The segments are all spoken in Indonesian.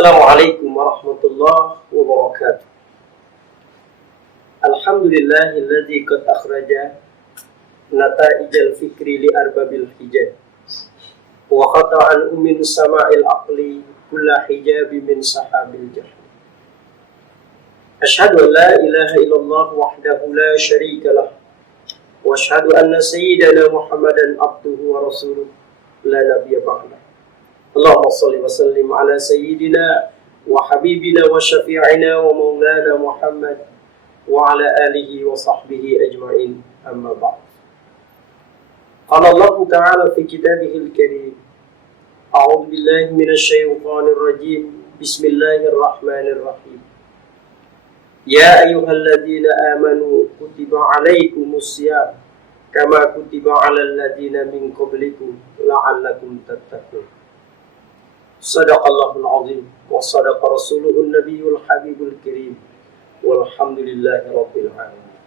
Assalamualaikum warahmatullahi wabarakatuh. Alhamdulillahilladzi qad akhraja nata'ijal fikri li arbabil hijab wa qata'an min sama'il aqli kulla hijabi min sahabil jahl. Asyhadu an la ilaha illallah wahdahu la syarika lah wa asyhadu anna sayyidana Muhammadan abduhu wa rasuluh la nabiyya ba'dah. Allahumma salli wa sallim ala sayyidina wa habibina wa syafi'ina wa maulana Muhammad wa ala alihi wa sahbihi ajma'in, amma ba'd. Qala Allah ta'ala fi kitabihil karim, a'udzu billahi minasy syaithanir rajim, bismillahirrahmanirrahim. Ya ayyuhalladzina amanu kutiba alaikumus syiyam kama kutiba alal ladzina min qablikum la'allakum tattaqun. Sadaqallahul azim wa sadaqa rasuluhun nabiyul habibul karim walhamdulillahi rabbil alamin.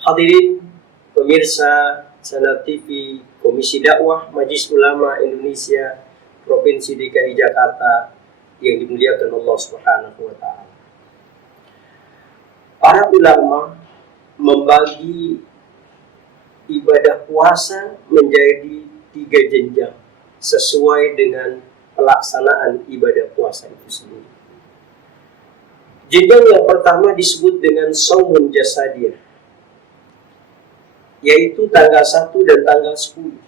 Hadirin pemirsa Channel TV Komisi Dakwah Majelis Ulama Indonesia Provinsi DKI Jakarta yang dimuliakan Allah Subhanahu wa taala. Para ulama membagi ibadah puasa menjadi 3 jenjang sesuai dengan pelaksanaan ibadah puasa itu sendiri. Jenjang yang pertama disebut dengan Shaumun Jasadiyah, yaitu tanggal 1 dan tanggal 10.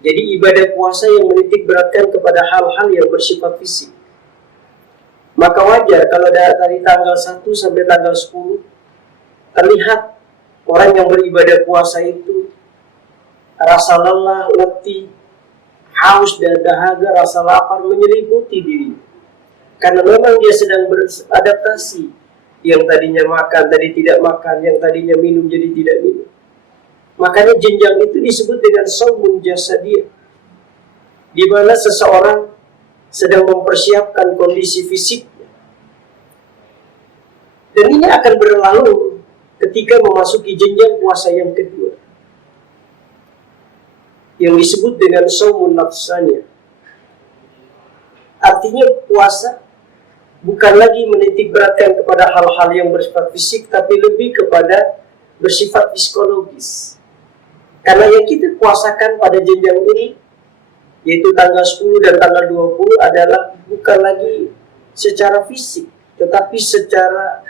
Jadi ibadah puasa yang menitik beratkan kepada hal-hal yang bersifat fisik. Maka wajar kalau dari tanggal 1 sampai tanggal 10 terlihat orang yang beribadah puasa itu rasa lelah, letih, haus dan dahaga, rasa lapar menyelimuti dirinya. Karena memang dia sedang beradaptasi. Yang tadinya makan, tadi tidak makan. Yang tadinya minum, jadi tidak minum. Makanya jenjang itu disebut dengan Shaumun Jasadiyah, di mana seseorang sedang mempersiapkan kondisi fisiknya. Dan ini akan berlalu ketika memasuki jenjang puasa yang kedua, yang disebut dengan Shaumun Nafsaniyah. Artinya puasa bukan lagi menitik beratkan kepada hal-hal yang bersifat fisik, tapi lebih kepada bersifat psikologis. Karena yang kita puasakan pada jenjang ini, yaitu tanggal 10 dan tanggal 20 adalah bukan lagi secara fisik, tetapi secara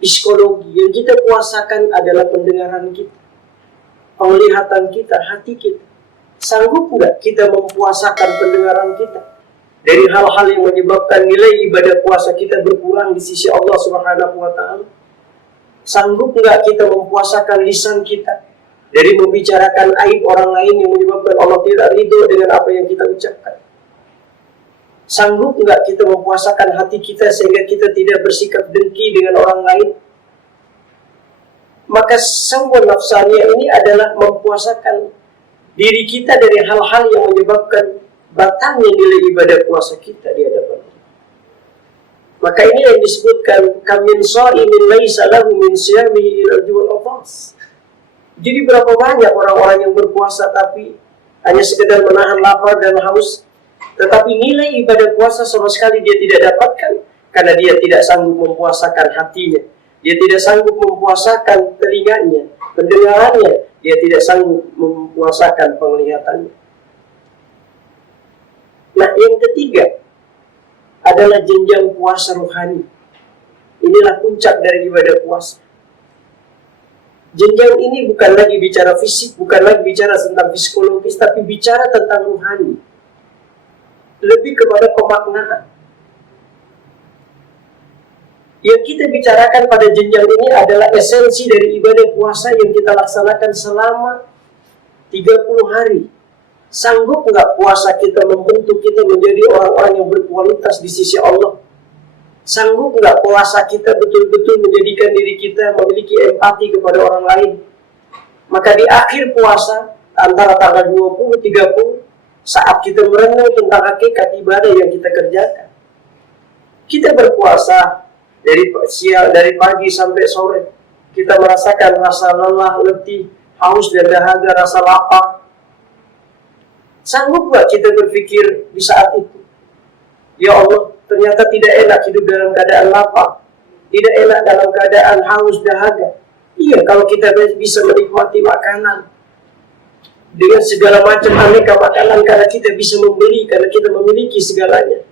psikologi. Yang kita puasakan adalah pendengaran kita, penglihatan kita, hati kita. Sanggup nggak kita mempuasakan pendengaran kita dari hal-hal yang menyebabkan nilai ibadah puasa kita berkurang di sisi Allah Subhanahu wa taala? Sanggup nggak kita mempuasakan lisan kita dari membicarakan aib orang lain yang menyebabkan Allah tidak ridho dengan apa yang kita ucapkan? Sanggup nggak kita mempuasakan hati kita sehingga kita tidak bersikap dengki dengan orang lain? Maka Shaumun Nafsaniyah ini adalah mempuasakan diri kita dari hal-hal yang menyebabkan batalnya nilai ibadah puasa kita di hadapan Allah. Maka ini yang disebutkan kamin sha'imin laisa lahu min siyamihi illa al-ju'u wal-'athas. Jadi berapa banyak orang-orang yang berpuasa tapi hanya sekedar menahan lapar dan haus, tetapi nilai ibadah puasa sama sekali dia tidak dapatkan karena dia tidak sanggup mempuasakan hatinya, dia tidak sanggup mempuasakan telinganya, pendengarannya, dia tidak sanggup mempuasakan penglihatannya. Nah, yang ketiga adalah jenjang puasa rohani. Inilah puncak dari ibadah puasa. Jenjang ini bukan lagi bicara fisik, bukan lagi bicara tentang psikologis, tapi bicara tentang rohani. Lebih kepada pemaknaan. Yang kita bicarakan pada jenjang ini adalah esensi dari ibadah puasa yang kita laksanakan selama 30 hari. Sanggup nggak puasa kita membentuk kita menjadi orang-orang yang berkualitas di sisi Allah? Sanggup nggak puasa kita betul-betul menjadikan diri kita memiliki empati kepada orang lain? Maka di akhir puasa, antara tanggal 20-30, saat kita merenung tentang hakikat ibadah yang kita kerjakan, kita berpuasa dari pagi sampai sore, kita merasakan rasa lelah, letih, haus dan dahaga, rasa lapar. Sanggup gak kita berpikir di saat itu? Ya Allah, ternyata tidak enak hidup dalam keadaan lapar, tidak enak dalam keadaan haus dahaga. Iya, kalau kita bisa menikmati makanan dengan segala macam aneka makanan karena kita bisa membeli, karena kita memiliki segalanya.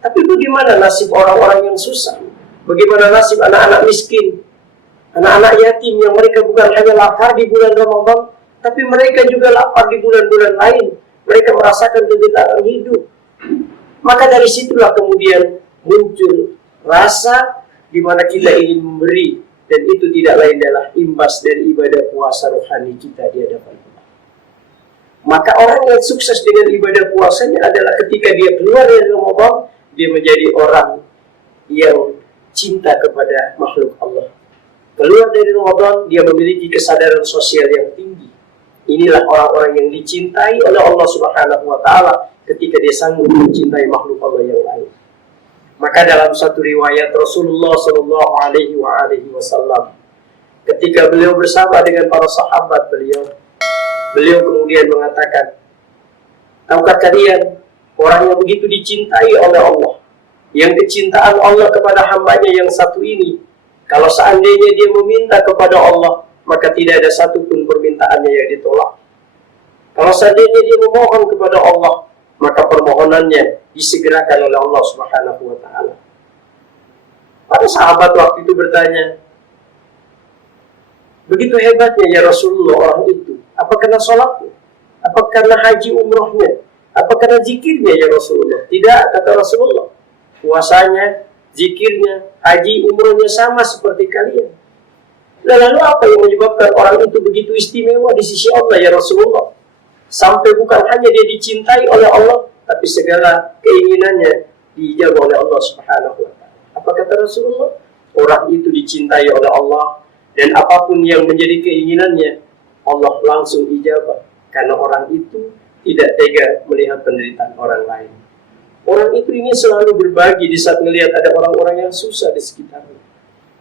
Tapi bagaimana nasib orang-orang yang susah? Bagaimana nasib anak-anak miskin, anak-anak yatim yang mereka bukan hanya lapar di bulan Ramadan, tapi mereka juga lapar di bulan-bulan lain. Mereka merasakan penderitaan hidup. Maka dari situlah kemudian muncul rasa di mana kita ingin memberi, dan itu tidak lain adalah imbas dari ibadah puasa rohani kita di hadapan Allah. Maka orang yang sukses dengan ibadah puasanya adalah ketika dia keluar dari Ramadan, dia menjadi orang yang cinta kepada makhluk Allah. Keluar dari Ramadan, dia memiliki kesadaran sosial yang tinggi. Inilah orang-orang yang dicintai oleh Allah Subhanahu wa Ta'ala ketika dia sanggup mencintai makhluk Allah yang lain. Maka dalam satu riwayat Rasulullah Shallallahu Alaihi Wasallam, ketika beliau bersama dengan para sahabat beliau kemudian mengatakan, tahukah kalian orang yang begitu dicintai oleh Allah, yang kecintaan Allah kepada hambanya yang satu ini, kalau seandainya dia meminta kepada Allah, maka tidak ada satupun permintaannya yang ditolak. Kalau seandainya dia memohon kepada Allah, maka permohonannya disegerakan oleh Allah Subhanahu wa Ta'ala. Para sahabat waktu itu bertanya, begitu hebatnya ya Rasulullah orang itu, apa karena sholatnya? Apa karena haji umrohnya? Apa karena zikirnya ya Rasulullah? Tidak, kata Rasulullah. Puasanya, zikirnya, haji umrohnya sama seperti kalian. Lalu apa yang menyebabkan orang itu begitu istimewa di sisi Allah ya Rasulullah? Sampai bukan hanya dia dicintai oleh Allah, tapi segala keinginannya dijawab oleh Allah Subhanahu wa Ta'ala. Apa kata Rasulullah? Orang itu dicintai oleh Allah, dan apapun yang menjadi keinginannya, Allah langsung ijabah. Karena orang itu tidak tega melihat penderitaan orang lain. Orang itu ingin selalu berbagi di saat melihat ada orang-orang yang susah di sekitarnya.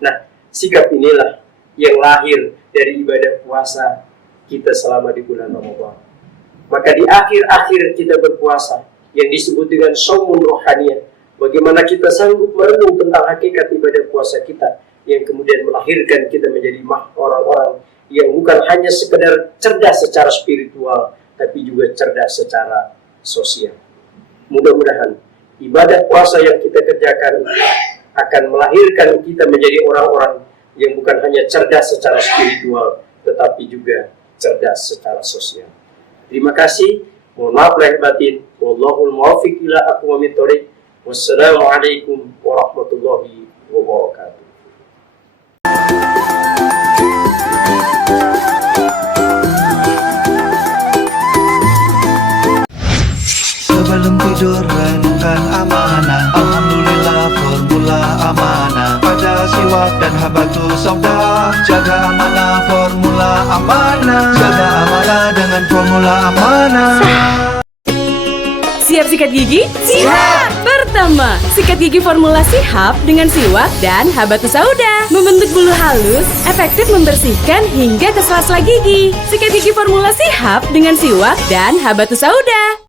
Nah, sikap inilah yang lahir dari ibadah puasa kita selama di bulan Ramadan. Maka di akhir-akhir kita berpuasa, yang disebut dengan shaumun rohaniyah, bagaimana kita sanggup merenung tentang hakikat ibadah puasa kita, yang kemudian melahirkan kita menjadi orang-orang yang bukan hanya sekedar cerdas secara spiritual, tapi juga cerdas secara sosial. Mudah-mudahan ibadah puasa yang kita kerjakan akan melahirkan kita menjadi orang-orang yang bukan hanya cerdas secara spiritual, tetapi juga cerdas secara sosial. Terima kasih. Mohon maaf lahir batin. Wallahul muwaffiq ila aqwamit thoriq. Wassalamualaikum warahmatullahi wabarakatuh. Sebelum tidur renungkan amanah, alhamdulillah formula amanah. Pada siwak dan habatus sauda, jaga amanah formula amanah. Jaga amanah dengan formula amanah. Siap sikat gigi? Siap! Pertama, sikat gigi formula Sihab dengan siwak dan habatus sauda. Membentuk bulu halus, efektif membersihkan hingga ke sela-sela gigi. Sikat gigi formula Sihab dengan siwak dan habatus sauda.